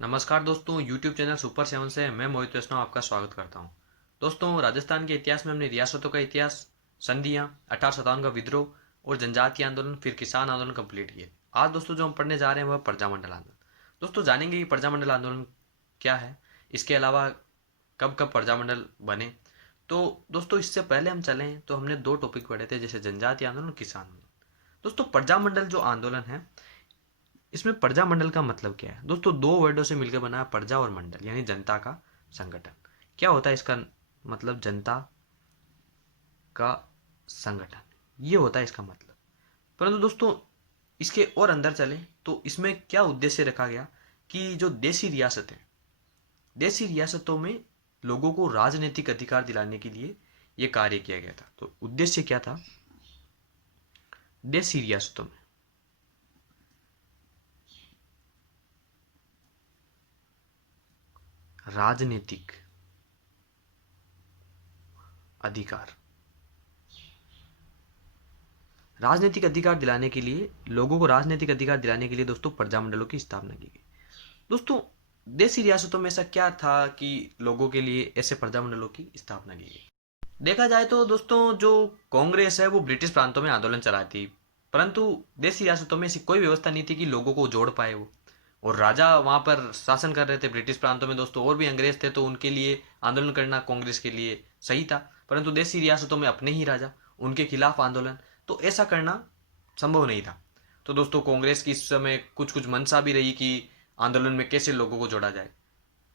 नमस्कार दोस्तों, YouTube channel super seven से मैं मोहित वैष्णव आपका स्वागत करता हूं। दोस्तों, राजस्थान के इतिहास में हमने रियासतों का इतिहास, संधियां, 1857 का विद्रोह और जनजातीय आंदोलन, फिर किसान आंदोलन कंप्लीट किए। आज दोस्तों जो हम पढ़ने जा रहे हैं वह प्रजामंडल आंदोलन। दोस्तों जानेंगे कि प्रजामंडल आंदोलन क्या है, इसके अलावा कब कब प्रजामंडल बने। तो दोस्तों इससे पहले हम चलें तो हमने दो टॉपिक पढ़े थे, जैसे जनजातीय आंदोलन और किसान आंदोलन। दोस्तों प्रजामंडल जो आंदोलन है, इसमें प्रजा मंडल का मतलब क्या है। दोस्तों दो वर्डों से मिलकर बना है प्रजा और मंडल, यानी जनता का संगठन। क्या होता है इसका मतलब, जनता का संगठन, ये होता है इसका मतलब। परंतु दोस्तों इसके और अंदर चले तो इसमें क्या उद्देश्य रखा गया कि जो देसी रियासतों में लोगों को राजनीतिक अधिकार दिलाने के लिए यह कार्य किया गया था। तो उद्देश्य क्या था, देसी रियासतों में राजनीतिक अधिकार, राजनीतिक अधिकार दिलाने के लिए, लोगों को राजनीतिक अधिकार दिलाने के लिए दोस्तों प्रजामंडलों की स्थापना की गई। दोस्तों देसी रियासतों में ऐसा क्या था कि लोगों के लिए ऐसे प्रजामंडलों की स्थापना की गई। देखा जाए तो दोस्तों जो कांग्रेस है वो ब्रिटिश प्रांतों में आंदोलन चलाती, परंतु देसी रियासतों में ऐसी कोई व्यवस्था नहीं थी कि लोगों को जोड़ पाए वो। और राजा वहां पर शासन कर रहे थे ब्रिटिश प्रांतों में दोस्तों, और भी अंग्रेज थे, तो उनके लिए आंदोलन करना कांग्रेस के लिए सही था। परंतु देसी रियासतों में अपने ही राजा, उनके खिलाफ आंदोलन, तो ऐसा करना संभव नहीं था। तो दोस्तों कांग्रेस की इस समय कुछ कुछ मंशा भी रही कि आंदोलन में कैसे लोगों को जोड़ा जाए।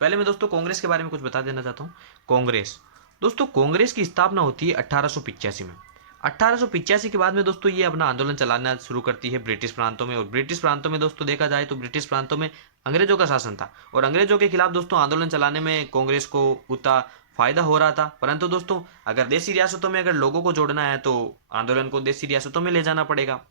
पहले मैं दोस्तों कांग्रेस के बारे में कुछ बता देना चाहता हूँ। कांग्रेस, दोस्तों कांग्रेस की स्थापना होती है 1885 में। 1885 के बाद में दोस्तों ये अपना आंदोलन चलाना शुरू करती है ब्रिटिश प्रांतों में। और ब्रिटिश प्रांतों में दोस्तों देखा जाए तो ब्रिटिश प्रांतों में अंग्रेजों का शासन था, और अंग्रेजों के खिलाफ दोस्तों आंदोलन चलाने में कांग्रेस को उतना फायदा हो रहा था। परंतु दोस्तों अगर देसी रियासतों में अगर लोगों को जोड़ना है तो आंदोलन को देसी रियासतों में ले जाना पड़ेगा।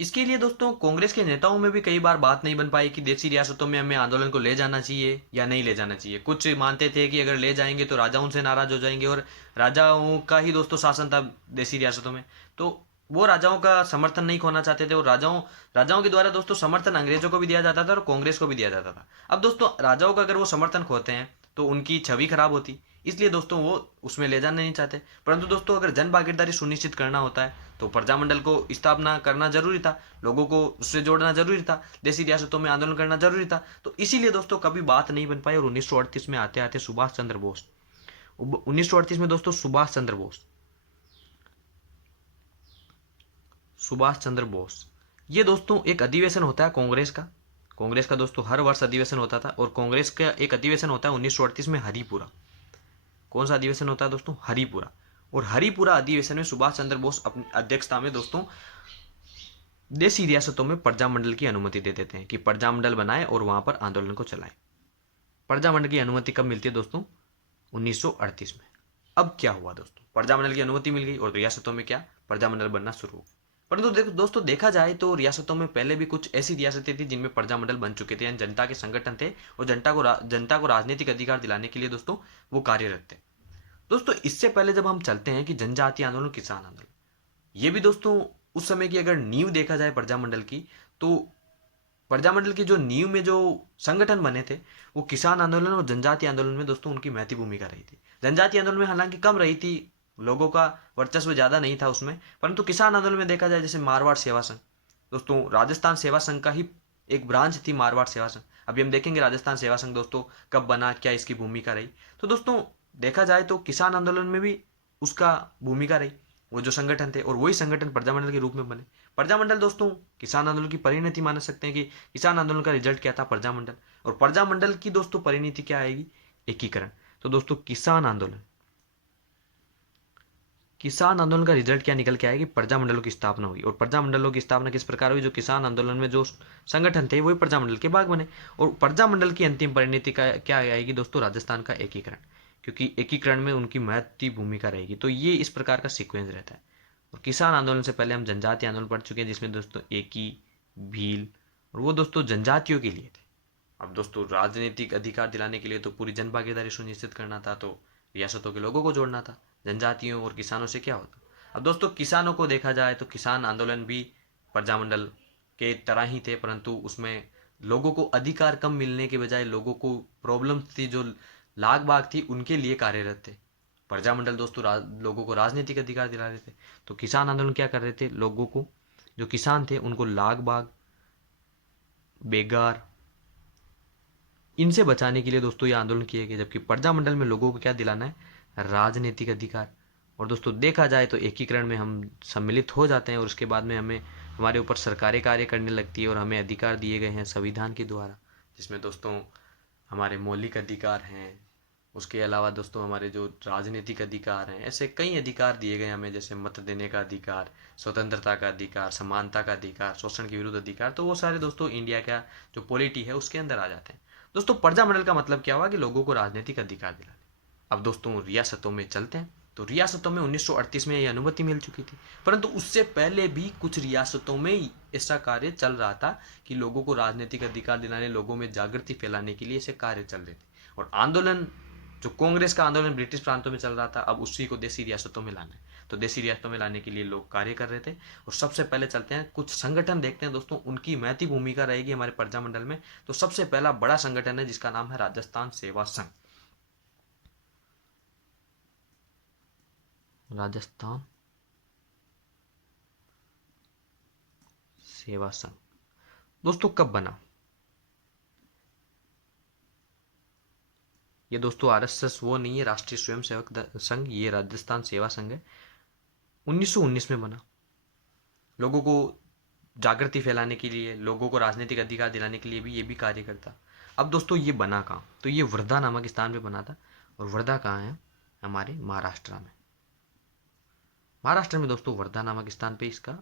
इसके लिए दोस्तों कांग्रेस के नेताओं में भी कई बार बात नहीं बन पाई कि देसी रियासतों में हमें आंदोलन को ले जाना चाहिए या नहीं ले जाना चाहिए। कुछ मानते थे कि अगर ले जाएंगे तो राजाओं से नाराज हो जाएंगे, और राजाओं का ही दोस्तों शासन था देसी रियासतों में, तो वो राजाओं का समर्थन नहीं खोना चाहते थे। और राजाओं राजाओं के द्वारा दोस्तों समर्थन अंग्रेजों को भी दिया जाता था और कांग्रेस को भी दिया जाता था। अब दोस्तों राजाओं का अगर वो समर्थन खोते हैं तो उनकी छवि खराब होती, इसलिए दोस्तों वो उसमें ले जाना नहीं चाहते। परंतु दोस्तों अगर जन भागीदारी सुनिश्चित करना होता है तो प्रजामंडल को स्थापना करना जरूरी था, लोगों को उससे जोड़ना जरूरी था, देसी रियासतों में आंदोलन करना जरूरी था। तो इसीलिए दोस्तों कभी बात नहीं बन पाई। और 1938 में आते आते सुभाष चंद्र बोस, 1938 में दोस्तों सुभाष चंद्र बोस, ये दोस्तों एक अधिवेशन होता है कांग्रेस का दोस्तों हर वर्ष अधिवेशन होता था। और कांग्रेस का एक अधिवेशन होता है 1938 में हरिपुरा। कौन सा अधिवेशन होता है दोस्तों, हरिपुरा। और हरिपुरा अधिवेशन में सुभाष चंद्र बोस अपनी अध्यक्षता में दोस्तों देसी रियासतों में प्रजामंडल की अनुमति दे देते हैं कि प्रजामंडल बनाए और वहां पर आंदोलन को चलाए। प्रजामंडल की अनुमति कब मिलती है दोस्तों, 1938 में। अब क्या हुआ दोस्तों, प्रजामंडल की अनुमति मिल गई और रियासतों में क्या, प्रजामंडल बनना शुरू हो गया। परंतु देखो दोस्तों देखा जाए तो रियासतों में पहले भी कुछ ऐसी रियासतें थी जिनमें प्रजामंडल बन चुके थे, यानी जनता के संगठन थे, और जनता को राजनीतिक अधिकार दिलाने के लिए दोस्तों वो कार्यरत थे। दोस्तों इससे पहले जब हम चलते हैं कि जनजातीय आंदोलन, किसान आंदोलन, ये भी दोस्तों उस समय की अगर नींव देखा जाए प्रजामंडल की, तो प्रजामंडल की जो नींव में जो संगठन बने थे वो किसान आंदोलन और जनजातीय आंदोलन में दोस्तों उनकी महत्वपूर्ण भूमिका रही थी। जनजातीय आंदोलन में हालांकि कम रही थी, लोगों का वर्चस्व ज्यादा नहीं था उसमें, परंतु किसान आंदोलन में देखा जाए जैसे मारवाड़ सेवा संघ, दोस्तों राजस्थान सेवा संघ का ही एक ब्रांच थी मारवाड़ सेवा संघ। अभी हम देखेंगे राजस्थान सेवा संघ दोस्तों कब बना, क्या इसकी भूमिका रही। तो दोस्तों देखा जाए तो किसान आंदोलन में भी उसका भूमिका रही, वो जो संगठन थे, और वही संगठन प्रजामंडल के रूप में बने। प्रजामंडल दोस्तों किसान आंदोलन की परिणति मान सकते हैं कि किसान आंदोलन का रिजल्ट क्या था, प्रजामंडल। और प्रजामंडल की दोस्तों परिणति क्या आएगी, एकीकरण। तो दोस्तों किसान आंदोलन का रिजल्ट क्या निकल के आएगी, प्रजामंडलों की स्थापना हुई। और प्रजामंडलों की स्थापना किस प्रकार हुई, जो किसान आंदोलन में जो संगठन थे वही प्रजामंडल के भाग बने। और प्रजामंडल की अंतिम परिणति का क्या आएगी दोस्तों, राजस्थान का एकीकरण, क्योंकि एकीकरण में उनकी महत्वपूर्ण भूमिका रहेगी। तो ये इस प्रकार का सीक्वेंस रहता है। और किसान आंदोलन से पहले हम जनजातीय आंदोलन पढ़ चुके हैं, जिसमें दोस्तों एकी, भील, और वो दोस्तों जनजातियों के लिए थे। अब दोस्तों राजनीतिक अधिकार दिलाने के लिए तो पूरी जन भागीदारी सुनिश्चित करना था, तो रियासतों के लोगों को जोड़ना था। जनजातियों और किसानों से क्या होता। अब दोस्तों किसानों को देखा जाए तो किसान आंदोलन भी प्रजामंडल के तरह ही थे, परंतु उसमें लोगों को अधिकार कम मिलने के बजाय लोगों को प्रॉब्लम थी जो लाग बाग थी उनके लिए कार्यरत थे। प्रजामंडल दोस्तों लोगों को राजनीतिक अधिकार दिला रहे थे। तो किसान आंदोलन क्या कर रहे थे, लोगों को, जो किसान थे उनको लाग बाग, बेगार, इनसे बचाने के लिए दोस्तों ये आंदोलन किए गए। जबकि प्रजामंडल में लोगों को क्या दिलाना है, राजनीतिक अधिकार। और दोस्तों देखा जाए तो एकीकरण में हम सम्मिलित हो जाते हैं और उसके बाद में हमें हमारे ऊपर सरकारें कार्य करने लगती है और हमें अधिकार दिए गए हैं संविधान के द्वारा, जिसमें दोस्तों हमारे मौलिक अधिकार हैं। उसके अलावा दोस्तों हमारे जो राजनीतिक अधिकार हैं, ऐसे कई अधिकार दिए गए हमें, जैसे मत देने का अधिकार, स्वतंत्रता का अधिकार, समानता का अधिकार, शोषण के विरुद्ध अधिकार। तो वो सारे दोस्तों इंडिया का जो पॉलिटी है उसके अंदर आ जाते हैं। दोस्तों प्रजामंडल का मतलब क्या हुआ कि लोगों को राजनीतिक अधिकार दिलाने। अब दोस्तों रियासतों में चलते हैं। तो रियासतों में 1938 में यह अनुमति मिल चुकी थी, परंतु उससे पहले भी कुछ रियासतों में ऐसा कार्य चल रहा था कि लोगों को राजनीतिक अधिकार दिलाने, लोगों में जागृति फैलाने के लिए ऐसे कार्य चल रहे थे। और आंदोलन, जो कांग्रेस का आंदोलन ब्रिटिश प्रांतों में चल रहा था, अब उसी को देसी रियासतों में लाना है। तो देसी रियासतों में लाने के लिए लोग कार्य कर रहे थे। और सबसे पहले चलते हैं कुछ संगठन देखते हैं दोस्तों, उनकी महती भूमिका रहेगी हमारे प्रजामंडल में। तो सबसे पहला बड़ा संगठन है जिसका नाम है राजस्थान सेवा संघ। राजस्थान सेवा संघ दोस्तों कब बना? ये दोस्तों आरएसएस वो नहीं है, राष्ट्रीय स्वयंसेवक संघ, ये राजस्थान सेवा संघ है। 1919 में बना। लोगों को जागृति फैलाने के लिए, लोगों को राजनीतिक अधिकार दिलाने के लिए भी ये भी कार्य करता। अब दोस्तों ये बना कहाँ? तो ये वर्धा नामक स्थान पे बना था। और वर्धा कहाँ है? हमारे महाराष्ट्र में। महाराष्ट्र में दोस्तों वर्धा नामक स्थान पे इसका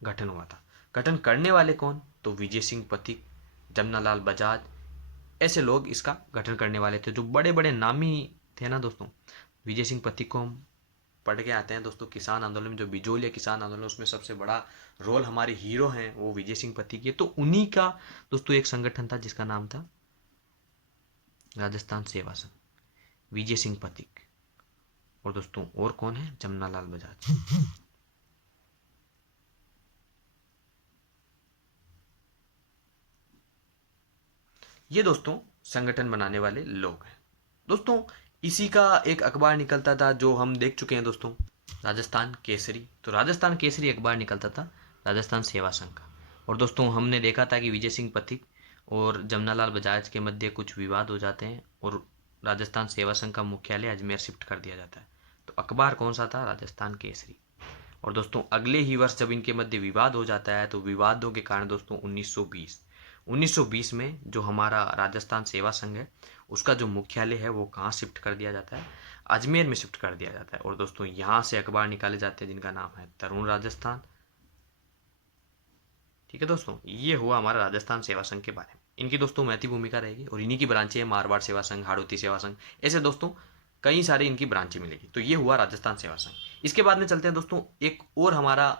गठन हुआ था। गठन करने वाले कौन? तो विजय सिंह पथिक, जमनालाल बजाज, ऐसे लोग इसका गठन करने वाले थे, जो बड़े बड़े नामी थे ना दोस्तों। विजय सिंह पथिक को हम पढ़ के आते हैं दोस्तों, किसान आंदोलन में जो बिजोलिया किसान आंदोलन, उसमें सबसे बड़ा रोल हमारे हीरो हैं वो विजय सिंह पथिक है। तो उन्हीं का दोस्तों एक संगठन था जिसका नाम था राजस्थान सेवा संघ, विजय सिंह पथिक। और दोस्तों और कौन है? जमनालाल बजाज। ये दोस्तों संगठन बनाने वाले लोग हैं। दोस्तों इसी का एक अखबार निकलता था जो हम देख चुके हैं दोस्तों, राजस्थान केसरी। तो राजस्थान केसरी अखबार निकलता था राजस्थान सेवा संघ का। और दोस्तों हमने देखा था कि विजय सिंह पथिक और जमनालाल बजाज के मध्य कुछ विवाद हो जाते हैं और राजस्थान सेवा संघ का मुख्यालय अजमेर शिफ्ट कर दिया जाता है। तो अखबार कौन सा था? राजस्थान केसरी। और दोस्तों अगले ही वर्ष जब इनके मध्य विवाद हो जाता है, तो विवादों के कारण दोस्तों 1920 में जो हमारा राजस्थान सेवा संघ है उसका जो मुख्यालय है वो कहाँ शिफ्ट कर दिया जाता है? अजमेर में शिफ्ट कर दिया जाता है। और दोस्तों यहाँ से अखबार निकाले जाते हैं जिनका नाम है तरुण राजस्थान। ठीक है दोस्तों, ये हुआ हमारा राजस्थान सेवा संघ के बारे में। इनकी दोस्तों महती भूमिका रहेगी और इन्हीं की ब्रांचें हैं मारवाड़ सेवा संघ, हाड़ौती सेवा संघ, ऐसे दोस्तों कई सारे इनकी ब्रांचें मिलेगी। तो ये हुआ राजस्थान सेवा संघ। इसके बाद में चलते हैं दोस्तों एक और हमारा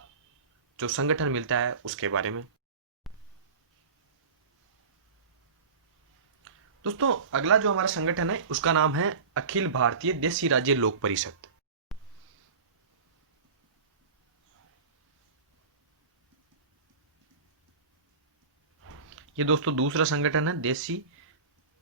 जो संगठन मिलता है उसके बारे में। दोस्तों अगला जो हमारा संगठन है उसका नाम है अखिल भारतीय देशी राज्य लोक परिषद। ये दोस्तों दूसरा संगठन है देशी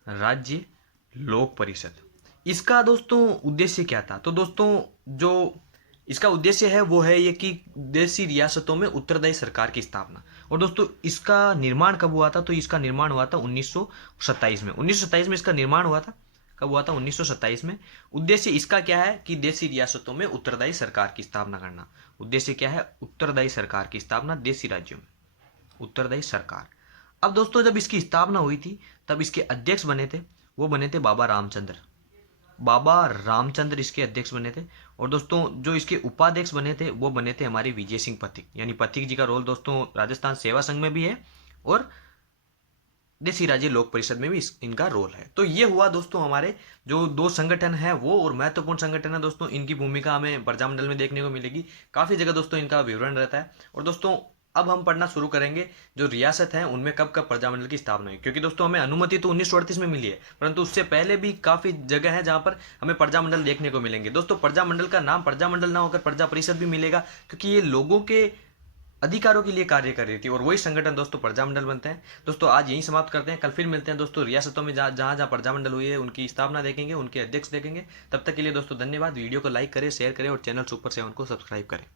राज्य लोक परिषद। इसका दोस्तों उद्देश्य क्या था? तो दोस्तों जो इसका उद्देश्य है वो है ये कि देशी रियासतों में उत्तरदायी सरकार की स्थापना। और दोस्तों इसका निर्माण कब हुआ था? तो इसका निर्माण हुआ था 1927 में। 1927 में इसका निर्माण हुआ था। कब हुआ था? 1927 में। उद्देश्य इसका क्या है कि देशी रियासतों में उत्तरदायी सरकार की स्थापना करना। उद्देश्य क्या है? उत्तरदायी सरकार की स्थापना देशी राज्यों में, उत्तरदायी सरकार। अब दोस्तों जब इसकी स्थापना हुई थी तब इसके अध्यक्ष बने थे, वो बने थे बाबा रामचंद्र। बाबा रामचंद्र इसके अध्यक्ष बने थे। और दोस्तों जो इसके उपाध्यक्ष बने थे वो बने थे हमारे विजय सिंह पथिक। यानी पथिक जी का रोल दोस्तों राजस्थान सेवा संघ में भी है और देशी राज्य लोक परिषद में भी इनका रोल है। तो ये हुआ दोस्तों हमारे जो दो संगठन है वो, और महत्वपूर्ण संगठन है दोस्तों। इनकी भूमिका हमें प्रजामंडल में देखने को मिलेगी, काफी जगह दोस्तों इनका विवरण रहता है। और दोस्तों अब हम पढ़ना शुरू करेंगे जो रियासत है उनमें कब कब प्रजामंडल की स्थापना हुई, क्योंकि दोस्तों हमें अनुमति तो 1938 में मिली है, परंतु उससे पहले भी काफी जगह है जहां पर हमें प्रजामंडल देखने को मिलेंगे। दोस्तों प्रजामंडल का नाम प्रजामंडल ना होकर प्रजा परिषद भी मिलेगा, क्योंकि ये लोगों के अधिकारों के लिए कार्य कर रही थी, और वही संगठन दोस्तों प्रजामंडल बनते हैं। दोस्तों आज यहीं समाप्त करते हैं, कल फिर मिलते हैं दोस्तों रियासतों में जहाँ जहाँ प्रजामंडल हुई है उनकी स्थापना देखेंगे, उनके अध्यक्ष देखेंगे। तब तक के लिए दोस्तों धन्यवाद। वीडियो को लाइक करें, शेयर करें और चैनल सुपर 7 को सब्सक्राइब करें।